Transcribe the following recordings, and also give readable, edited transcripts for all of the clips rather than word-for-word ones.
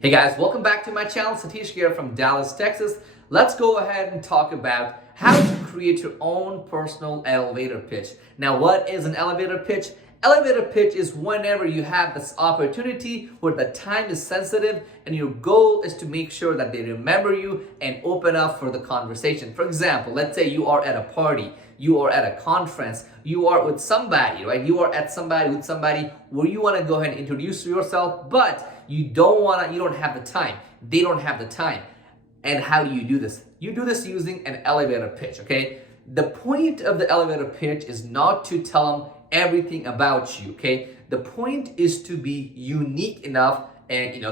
Hey guys, welcome back to my channel. Satish here from Dallas, Texas. Let's go ahead and talk about how to create your own personal elevator pitch. Now, what is an elevator pitch? Elevator pitch is whenever you have this opportunity where the time is sensitive and your goal is to make sure that they remember you and open up for the conversation. For example, let's say you are at a party, you are at a conference, you are with somebody, right? You are at with somebody where you want to go ahead and introduce yourself, but you don't have the time. They don't have the time. And how do you do this? You do this using an elevator pitch, okay? The point of the elevator pitch is not to tell them everything about you, okay? The point is to be unique enough and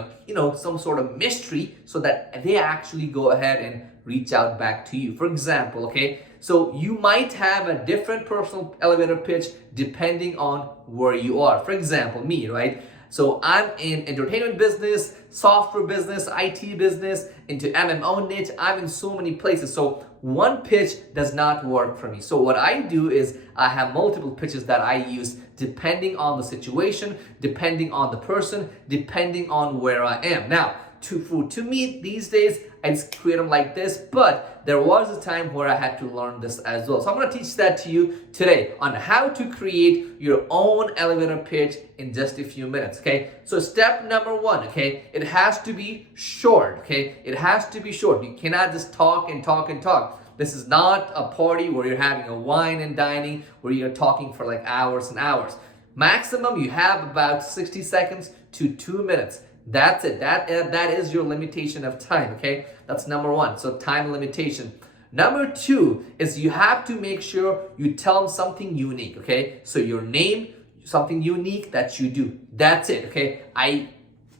some sort of mystery so that they actually go ahead and reach out back to you. For example, okay, so you might have a different personal elevator pitch depending on where you are. For example, me, right? So I'm in entertainment business, software business, IT business, into MMO niche. I'm in so many places. So one pitch does not work for me. So what I do is I have multiple pitches that I use depending on the situation, depending on the person, depending on where I am. Now, to me these days, I just create them like this, but there was a time where I had to learn this as well. So I'm going to teach that to you today on how to create your own elevator pitch in just a few minutes, okay? So step number one, okay, it has to be short, okay? It has to be short. You cannot just talk and talk and talk. This is not a party where you're having a wine and dining where you're talking for like hours and hours. Maximum, you have about 60 seconds to 2 minutes. That's it. That is your limitation of time, okay? That's number one. So time limitation. Number two is you have to make sure you tell them something unique, okay? So your name, something unique that you do. That's it, okay? I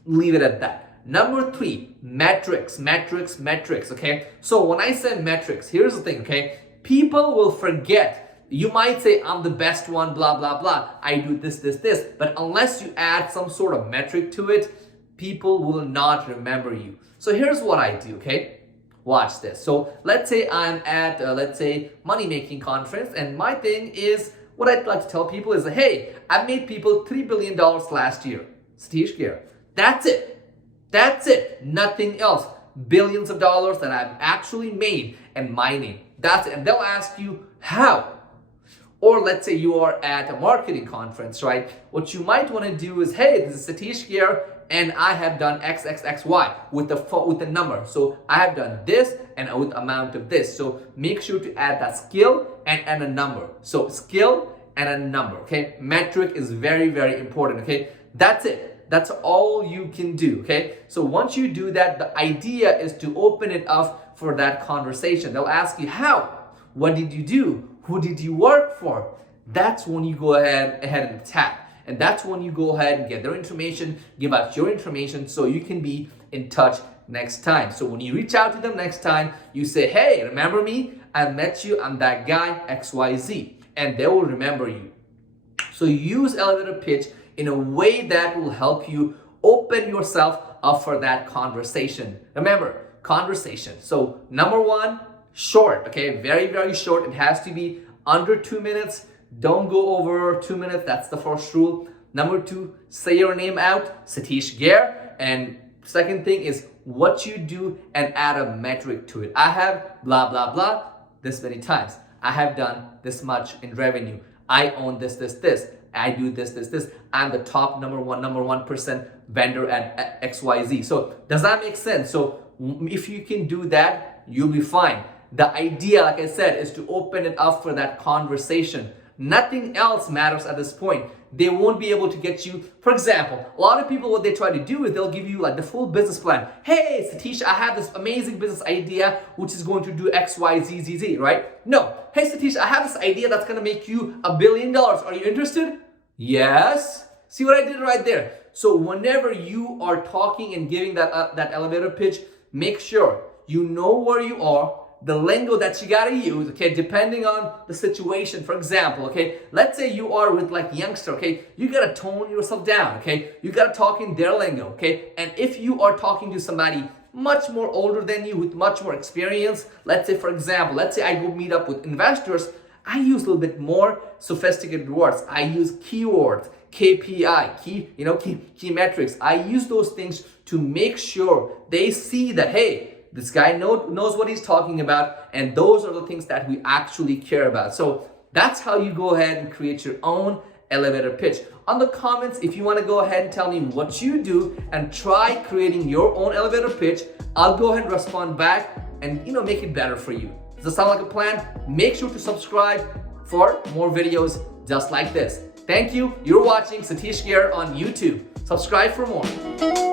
leave it at that. Number three, metrics, okay? So when I say metrics, here's the thing, okay? People will forget. You might say, I'm the best one, blah, blah, blah. I do this. But unless you add some sort of metric to it, people will not remember you. So here's what I do, okay? Watch this. So let's say I'm at, money making conference, and my thing is, what I'd like to tell people is, hey, I made people $3 billion last year. Satish Gear. That's it. Nothing else. Billions of dollars that I've actually made and my name. That's it. And they'll ask you, how? Or let's say you are at a marketing conference, right? What you might want to do is, hey, this is Satish here, and I have done XXXY with the number. So I have done this and with amount of this. So make sure to add that skill and a number. So skill and a number, okay? Metric is very, very important, okay? That's it. That's all you can do, okay? So once you do that, the idea is to open it up for that conversation. They'll ask you, how? What did you do? Who did you work for? That's when you go ahead and attack. And that's when you go ahead and get their information, give out your information so you can be in touch next time. So when you reach out to them next time, you say, hey, remember me? I met you, I'm that guy, XYZ. And they will remember you. So use elevator pitch in a way that will help you open yourself up for that conversation. Remember, conversation. So number one, short, okay? Very, very short. It has to be under 2 minutes. Don't go over 2 minutes. That's the first rule. Number two, say your name out, Satish Gear. And second thing is what you do and add a metric to it. I have blah, blah, blah this many times. I have done this much in revenue. I own this. I do this. I'm the top number 1% vendor at XYZ. So does that make sense? So if you can do that, you'll be fine. The idea, like I said, is to open it up for that conversation. Nothing else matters at this point. They won't be able to get you. For example, a lot of people, what they try to do is they'll give you like the full business plan. Hey, Satish, I have this amazing business idea which is going to do X, Y, Z, Z, Z, right? No. Hey, Satish, I have this idea that's going to make you $1 billion. Are you interested? Yes. See what I did right there? So whenever you are talking and giving that elevator pitch, make sure you know where you are, the lingo that you gotta use, okay, depending on the situation. For example, okay, let's say you are with like youngster, okay, you gotta tone yourself down, okay, you gotta talk in their lingo, okay, and if you are talking to somebody much more older than you with much more experience, let's say, for example, let's say I go meet up with investors, I use a little bit more sophisticated words. I use keywords. KPI, key metrics. I use those things to make sure they see that, hey, this guy knows what he's talking about, and those are the things that we actually care about. So that's how you go ahead and create your own elevator pitch. On the comments, if you want to go ahead and tell me what you do and try creating your own elevator pitch, I'll go ahead and respond back and make it better for you. Does that sound like a plan? Make sure to subscribe for more videos just like this. Thank you. You're watching Satish here on YouTube. Subscribe for more.